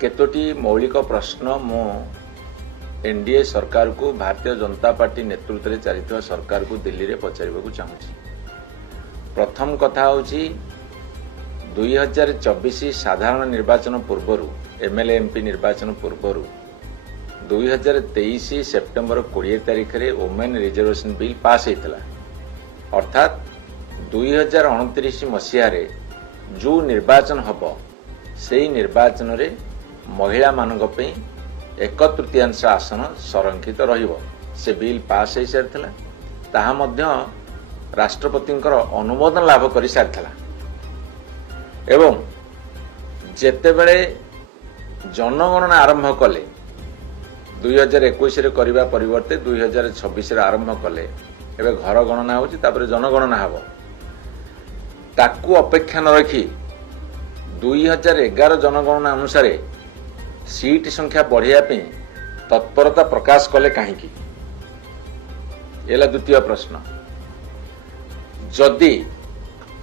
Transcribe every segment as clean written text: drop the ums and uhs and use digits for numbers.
केतोटी मौलिक प्रश्न मो एनडीए सरकार को भारतीय जनता पार्टी नेतृत्व में चली सरकार को दिल्ली में पचार चाहूँगी। प्रथम कथा हूँ 2024 साधारण निर्वाचन पूर्वर एमएलए एमपी निर्वाचन पूर्वर 2023 सेप्टेम्बर 20 तारिख में वोमेन रिजर्वेशन बिल पास होता अर्थात 2029 मसीह जो निर्वाचन हम से निर्वाचन रे महिला मानक पे 1/3 आसन संरक्षित रहिबो से बिल पास हो सारी ताहा मध्य राष्ट्रपतिंकर अनुमोदन लाभ कर सारी एवं जेतेबेले जनगणना आरंभ कले 2021 रे करबा परिवर्ते 2026 रे आरंभ कले एबे घर गणना होची तापर जनगणना हबो ताकू अपेक्षा न रखी 2011 जनगणना अनुसार सीट संख्या बढ़िया पे तत्परता प्रकाश कले कहीं एला द्वितीय प्रश्न जदि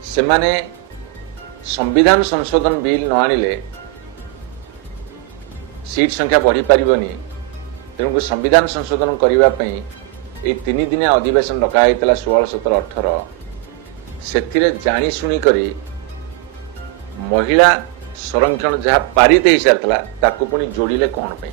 से माने संविधान संशोधन बिल न आनिले सीट संख्या बढ़ी पारिबनी तेणु संविधान संशोधन करने ये 3 दिनिया अधिवेशन डकाई 16, 17, 18 से जानी शुणी करी महिला संरक्षण जहाँ पारित हो सारी पुणी जोड़िले कौन पे